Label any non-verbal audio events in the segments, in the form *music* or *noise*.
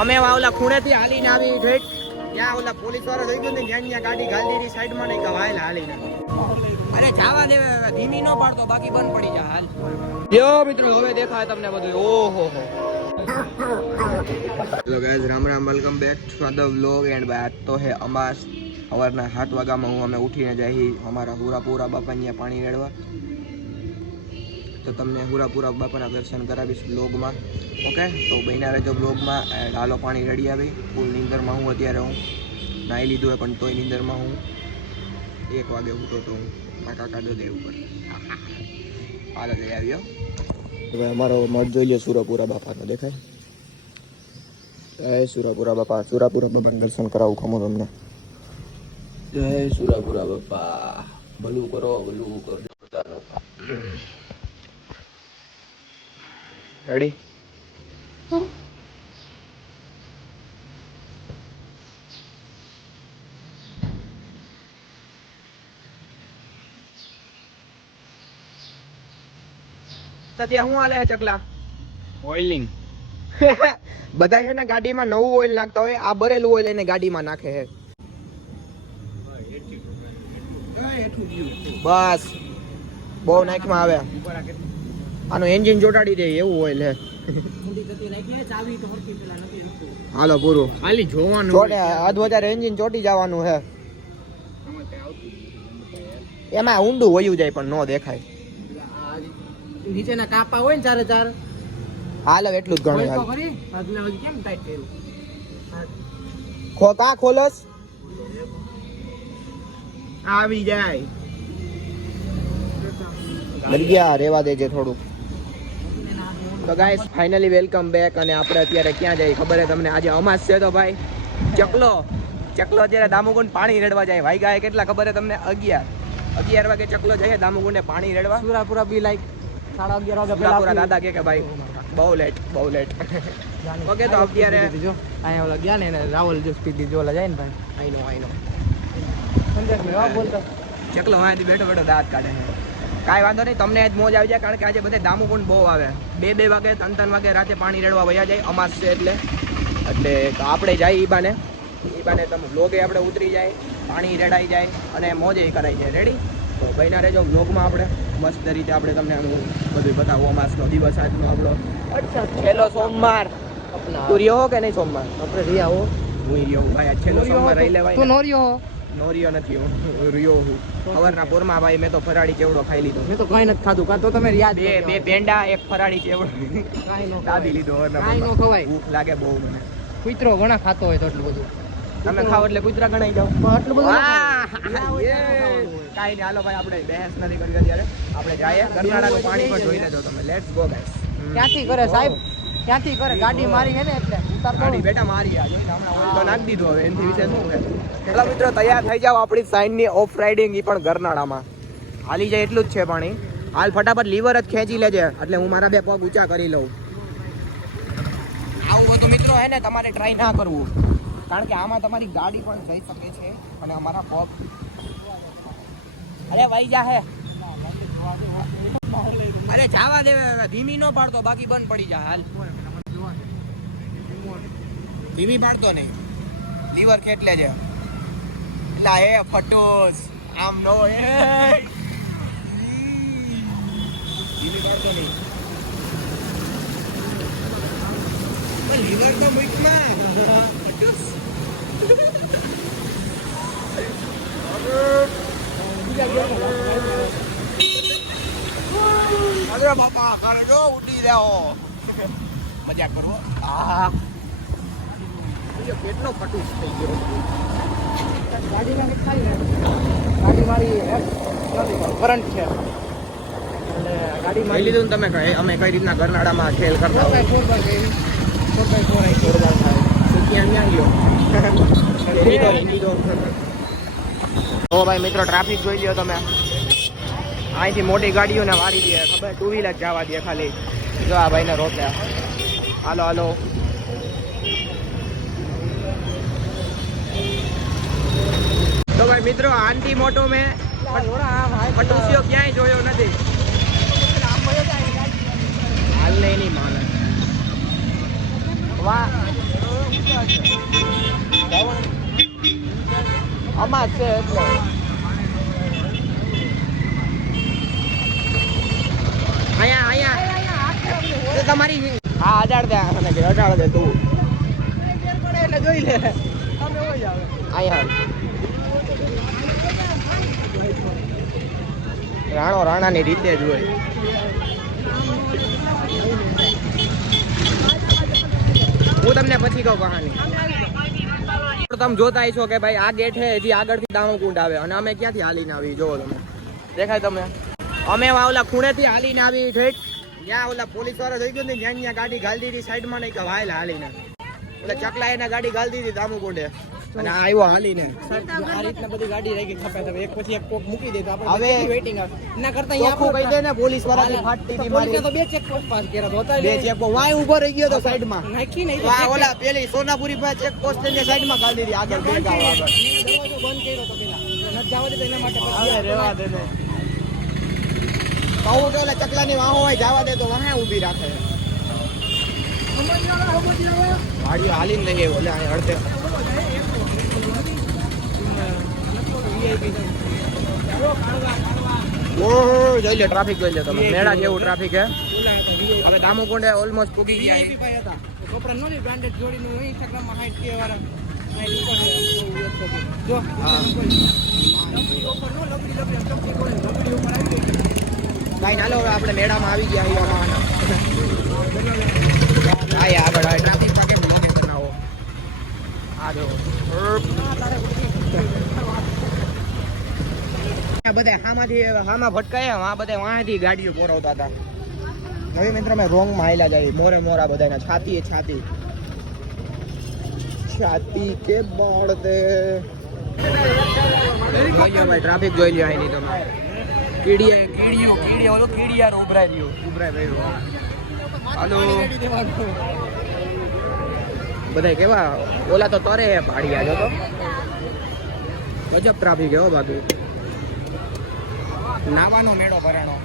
અમે ઓલા ખૂણેથી હાલીને આવી ઠેઠ. ત્યાં ઓલા પોલીસવાળા થઈ ગયો ને જ્યાં જ્યાં ગાડી ગાલી દીધી સાઈડમાં નહીં કવાયેલા હાલી હાલીને અરે જાવા દે ધીમી નો પાડતો, બાકી બંધ પડી જા હાલ. યો મિત્રો, હવે દેખાય તમને Ram Ram welcome back to the end back તો હે અમાસ. સવારના સાત વાગ્યામાં હું અમે ઉઠીને જઈ, અમારા હુરાપુરા બાપા અહીંયા પાણી રેડવા. તો તમને હુરાપુરા બાપાના દર્શન કરાવીશ બ્લોગમાં ઓકે તો બહેના રહેજો બ્લોગમાં ડાલો પાણી રેડી આવી. ફૂલ નીંદરમાં હું અત્યારે હું. નાહી લીધું હોય પણ તોય નીંદરમાં હું. એક વાગે ઉઠો તો હું. મારા કાકા દો દેવ ઉપર. હાલો લઈ આવ્યો હવે અમારો મઠ જોઈ લો સુરાપુરા બાપાનો. દેખાય? જય સુરાપુરા બાપા. સુરાપુરા બાપાને દર્શન કરાવું ખમો તમને. જય સુરાપુરા બાપા. ભલું કરો ભલું કરો. રેડી સત્યા હું છે ચકલા ઓઇલિંગ *laughs* બધા છે ને ગાડીમાં નવું ઓઇલ નાખતા હોય આ બરેલું ઓઇલ એને ગાડીમાં નાખે છે. બસ. બહુ નાખમાં આવે. આનું એન્જિન ચોટાડી દે એવું હોય લે. હાલો પૂરું. ખાલી જોવાનું જોડે અધ વધારે એન્જિન ચોટી જવાનું છે એમાં ઊંડું વયું જાય પણ ન દેખાય. નીચેના કાપા હોય ને ચારે ચાર. હાલો એટલું જ ગણું કેમ ટાઈટ કર્યું? ખો કા ખોલસ? આવી જાય. દરિયા રેવા દેજે થોડું તો ગાઈસ ફાઇનલી વેલકમ બેક અને આપણે અત્યારે ક્યાં જઈએ ખબર છે તમને? આજે અમાસ છે તો ભાઈ ચકલો. ચકલો અત્યારે દામુકુંડ પાણી રેડવા જાય. ભાઈ ગાય કેટલા ખબર છે તમને? અગિયાર. અગિયાર વાગે ચકલો જાય દામુકુંડે પાણી રેડવા. સુરાપુરા બી લાઈક સાડા અગિયાર વાગે સુરાપુરા દાદા કે કે ભાઈ બહુ લેટ બહુ લેટ ઓકે તો અત્યારે અહીંયા ઓલા ગયા ને એને રાહુલ જો સ્પીડ જો ઓલા જાય ને ભાઈ. આઈ નો આઈ નો સંદેશ વાહ બોલતો ચકલો વાંથી બેઠો બેઠો દાંત કાઢે કાંઈ વાંધો નહીં તમને જ મોજ આવી જાય કારણ કે આજે બધે દામુકુંડ બહુ આવે. બે બે વાગે ત્રણ ત્રણ વાગે રાતે પાણી રેડવા વયા જાય અમાસ છે એટલે. એટલે આપણે જાય ઈ બાને. ઈ બાને તમે વ્લોગે આપણે ઉતરી જાય પાણી રેડાઈ જાય અને મોજે કરાઈ જાય. રેડી તો ભાઈના રહેજો વ્લોગમાં આપણે. મસ્ત રીતે આપણે તમને આનું બધું બતાવું અમાસનો દિવસ આજનો આપણો. અચ્છા છેલ્લો સોમવાર. તું રહ્યો કે નહીં સોમવાર? આપણે રિયા હો. હું રહ્યો ભાઈ છેલ્લો સોમવાર રહી લેવાય તું ને. હો. નોરિયો નથી હું રિયો હું. સવારના પોરમાં ભાઈ મેં તો ફરાળી ચેવડો ખાઈ લીધો. મેં તો કઈ નથી ખાધું કાં તો તમે યાદ બે બે પેંડા એક ફરાળી ચેવડો. કાંઈ નો દાબી લીધો કાંઈ નો ખવાય. ભૂખ લાગે બહુ મને. કૂતરો ઘણા ખાતો હોય તો એટલું બધું. તમે ખાવ એટલે કૂતરા ગણાઈ જાવ પણ એટલું બધું! કાંઈ નહીં હાલો ભાઈ આપણે બહેસ નથી કરી અત્યારે. આપણે જઈએ. ગરનાળાનું પાણી પણ જોઈ લેજો તમે. લેટ્સ ગો ગાઈસ ક્યાંથી કરે સાહેબ? ક્યાંથી કરે, ગાડી મારી છે ને એટલે ગાડી બેટા મારી આ. જોઈને હમણાં તો નાખી દીધો હવે, એનથી વિશે શું છે? ચાલો મિત્રો, તૈયાર થઈ જાવ આપણી સાઈનની ઓફ રાઇડિંગ ઈ પણ ગરનાળામાં. હાલી જાય એટલું જ છે પાણી. હાલ ફટાફટ લીવર જ ખેંચી લેજે, એટલે હું મારા બે પગ ઊંચા કરી લઉં. આવું બધું મિત્રો હે ને, તમારે ટ્રાય ના કરવું. કારણ કે આમાં તમારી ગાડી પણ જઈ શકે છે અને અમારા પગ. અરે, વહી જા હે. અરે જાવા દે ધીમી નો પાડતો, બાકી બંધ પડી જાય, હાલ. ધીમી પાડતો નહીં. લીવર કેટલે છે. એટલે એ ફટોસ, આમ નો એ. ધીમી પાડતો નહીં. લીવર તો ફટોસ. અરે બાપા કરે જો ઉડી રહ્યો મજાક કરો. આ. કેટલો ફટુસ થઈ ગયો. ગાડી મારી કરંટ છે. ગાડી મારી લીધું તમે અમે કઈ રીતના ગરનાળામાં ખેલ કરતા ફોર હોય? By four by four by four ક્યાં ગયો? *laughs* તો હિન્દી તો ઓ ભાઈ મિત્રો ટ્રાફિક જોઈ લ્યો તમે. અહીંથી મોટી ગાડીઓને વારી દે, ખબર? ટુ વ્હીલર જવા દે ખાલી. જો આ ભાઈને રોક્યા હાલો હાલો. તો ભાઈ મિત્રો, આંટી મોટો મેં ક્યાંય જોયો નથી. હાલ નહીં માને. વાહ. આમાં છે એટલે અહીંયા તમારી હા, અડાડ દે આને કે અડાડ દે તું. એટલે જોઈ લે અમે હોય આવે અહીંયા રાણો રાણાની રીતે જ હોય. હું તમને પછી કહું કહાની. તમે જોતા છો કે ભાઈ આ ગેટ છે, હજી આગળથી દામોકુંડ આવે અને અમે ક્યાંથી હાલીને આવી જોવો તમે. દેખાય તમે અમે ઓલા ખૂણેથી હાલીને આવી ઠેઠ. ત્યાં ઓલા પોલીસવાળા થઈ ગયો ને જ્યાં ત્યાં ગાડી ગાલી દીધી સાઈડમાં નહીં કે વાયલા હાલીને. એટલે ચકલા એને ગાડી ગાલી દીધી દામોકુંડે અને આ આવ્યો હાલીને. આ રીતના બધી ગાડી રહી ગઈ ખપે તમે એક પછી એક કોક મૂકી દે તો હવે વેઇટિંગ એના કરતા ચોખ્ખું કહી દે ને પોલીસવાળા ફાટતી હતી મારી. તો બે ચેક પોસ્ટ પાસ કર્યા તો હતા બે ચેક વાય ઊભો રહી ગયો તો સાઈડમાં. નાખી નહીં આ ઓલા પેલી સોનાપુરી પાસે ચેક પોસ્ટની સાઈડમાં ગાડી દીધી આગળ બંધ કર્યો. તો પેલા. જવા દેતો એના માટે હવે રેવા દે ને. કહું કે ઓલા ચકલાની વાહો હોય જવા દે તો વાહે ઊભી રાખે. ગાડીઓ હાલીને લઈએ ઓલે અહીં અડધે. ઓહો જોઈ લે ટ્રાફિક જોઈ લે તમે. મેળા જેવું ટ્રાફિક હે? હવે દામોકુંડે ઓલમોસ્ટ પૂગી ગયા VIP ભાઈ હતા. કપડા નો ની બ્રાન્ડેડ જોડીનું હોય Instagram માં હાઈટ કે વાળા હાઈટ ઉપર છે. જો હા. લપડી ઉપર નો લપડી લપડી આમ ચપટી ગોળે લપડી ઉપર આવી ગઈ કાંઈ ના લો હવે આપણે મેળામાં આવી ગયા આવ્યા હા આગળ આ ટ્રાફિકમાં કેમ લોકેશન આવો આ જો. બધા હામાંથી હામાં ભટકાયા આ બધા વાંથી ગાડીઓ પોરવતા હતા. હવે મિત્રો મેં રોંગમાં જાય. મોરે મોરા બધાના. છાતી એ છાતી. છાતી કે જોઈ લો ટ્રાફિક જોઈ લ્યો અહીંની તમે કીડીયા કીડીયો કીડીયો ઓલો કીડિયાર ઉભરાઈ રહ્યો ઉભરાઈ રહ્યો હાલો. બધા કેવા? ઓલા તો તરે હે પાડી જો તો. ગજબ ટ્રાફિક હો બાકી. નાવાનો મેળો ભરાણો.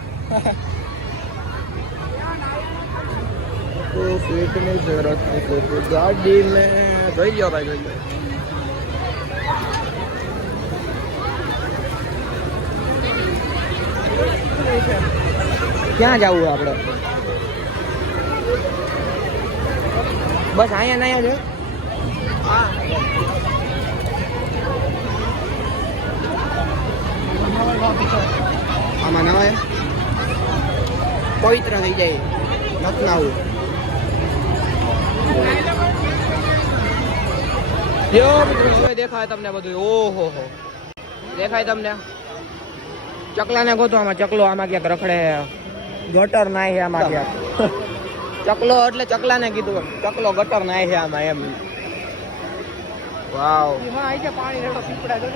તો ફિટનેસ રખો ગાડી મેં જોઈ ગયો ભાઈ જોઈ ગયો ક્યાં જવું આપણે? બસ અહીંયા ને છે આમાં નવા પવિત્ર થઈ જાય. મિત્રો હવે દેખાય તમને બધું ઓહો હો દેખાય તમને? ચકલાને ગોતો આમાં ચકલો આમાં ક્યાંક રખડે. ગટર નાય છે આમાં ક્યાંક. ચકલો એટલે ચકલાને કીધું ચકલો ગટર નાય છે આમાં એમ. વાવ. પાણી રેડો પીપળા જો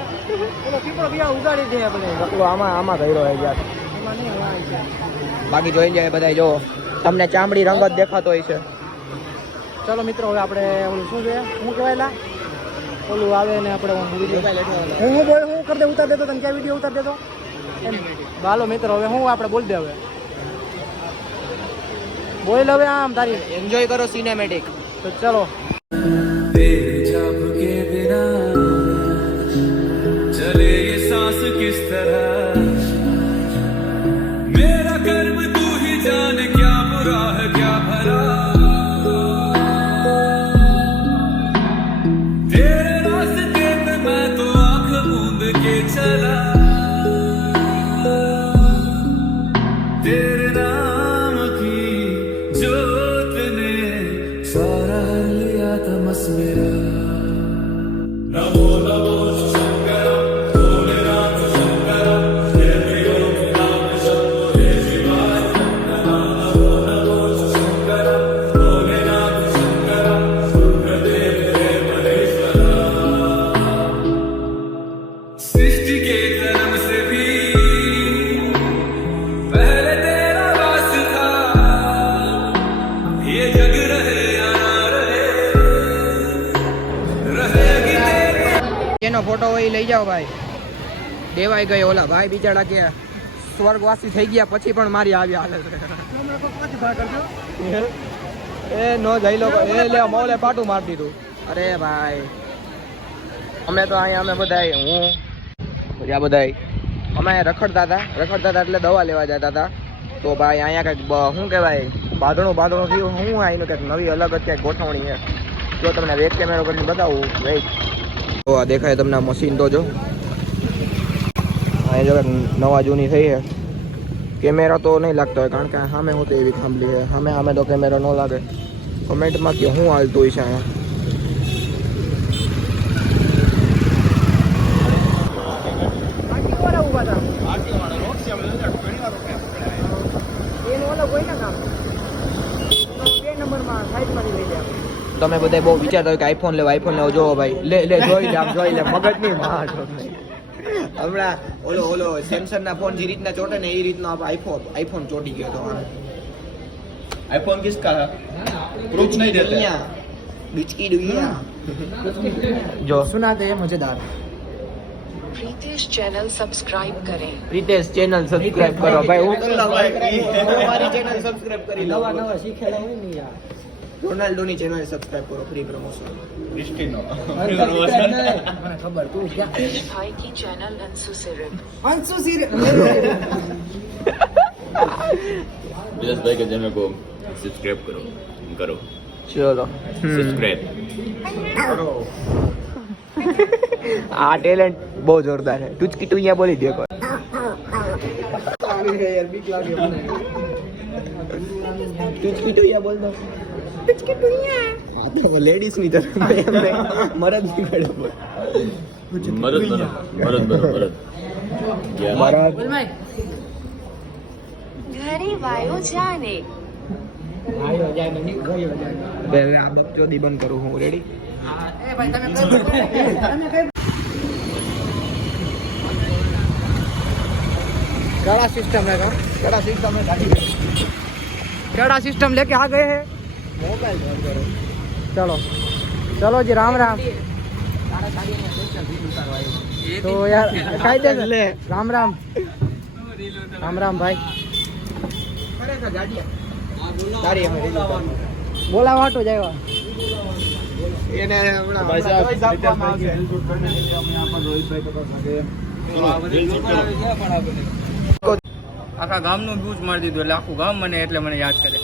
ને પીપળો બિયા ઉગાડી દે આપણે. ચકલો આમાં આમાં ગયો હોય યાર. એમાં નહીં એમાં આઈ જાય બાકી જોઈ જાય બધા જો. તમને ચામડી રંગ જ દેખાતો હોય છે. ચલો મિત્રો હવે આપણે ઓલું શું છે? હું કહેવાયેલા ઓલું આવે ને આપણે હું વીડિયો હું હું બોલ હું કરી દે ઉતાર દેતો તને ક્યાં વીડિયો ઉતાર દેતો હાલો મિત્રો હવે હું આપણે બોલ દે હવે. બોલ હવે આમ તારી. એન્જોય કરો સિનેમેટિક તો ચલો. જાઓ ભાઈ. દેવાઈ ગઈ ઓલા ભાઈ બિચારા કે સ્વર્ગવાસી થઈ ગયા પછી પણ મારી આવી હાલત. એ નો જઈ લો, એ લે, મોલે પાટું મારી દીધું. અરે ભાઈ, અમે તો અહીંયા, અમે બધા હું બધા બધા અમે રખડતા હતા રખડતા હતા એટલે દવા લેવા જતા હતા. તો ભાઈ અહીંયા કંઈક શું કહેવાય? બાંધણું બાંધણું થયું. હું આવીને કંઈક નવી અલગ જ કંઈક ગોઠવણી છે. જો તમને વેબ કેમેરો કરીને બતાવું વેઇટ તો આ દેખાય તમને મશીન તો જો. અહીંયા જો નવા જૂની થઈ છે. કેમેરા તો નહીં લાગતો હોય, કારણ કે સામે હોતી એવી ખાંભલી છે. સામે સામે તો કેમેરા ન લાગે. કમેન્ટમાં કે શું હાલતું હોય છે અહીંયા. તમે બધા બહુ વિચારતા હોય કે આઈફોન લેવા આઈફોન લેવા જોવો ભાઈ લે લે જોઈ લે આમ જોઈ લે મગજ નહીં માર હમણાં ઓલો ઓલો સેમસંગ ના ફોન જે રીતના ચોટે ને એ રીતનો આઈફોન આઈફોન ચોટી ગયો તો आईफोन किसका है प्रूफ नहीं देते દુનિયા બિચકી દુનિયા જો સુનાતે મજેદાર प्रीतेश चैनल सब्सक्राइब करें પ્રિતેશ ચેનલ સબસ્ક્રાઇબ કરો ભાઈ હું કલ્લા ભાઈ હું મારી ચેનલ સબસ્ક્રાઇબ કરી લઉં નવા નવા શીખેલા હોય ને યાર રોનાલ્ડો ની ચેનલ સબસ્ક્રાઇબ કરો ફ્રી પ્રમોશન क्रिस्टिनो મને ખબર તું ક્યાં पीयूष भाई की चैनल अंशु सिर्फ અંશુ સિર विलास भाई के चैनल को सब्सक्राइब करो करो ચલો सब्सक्राइब આ ટેલેન્ટ બહુ જોરદાર છે ટુચકી ટુઈયા બોલી દે લાગે છે યાર બીક લાગે મને. આ તો લેડીઝની કરું હું રેડી *laughs* કઈ તમે કઈ कड़ा सिस्टम है का કડા સિસ્ટમ में गाड़ी कड़ा सिस्टम लेके आ गए हैं मोबाइल बंद करो चलो चलो जी राम राम तो यार कायदे ले राम राम राम राम भाई ખરેખર ગાડી તારી અમે રીલ ઉતારી. बोला वाटो जाएगा એને હમણાં ભાઈ સાહેબ, હમણાં ચોઈસ આપવામાં આવશે. આખા ગામનું બૂચ મારી દીધું એટલે આખું ગામ મને એટલે મને યાદ કરે.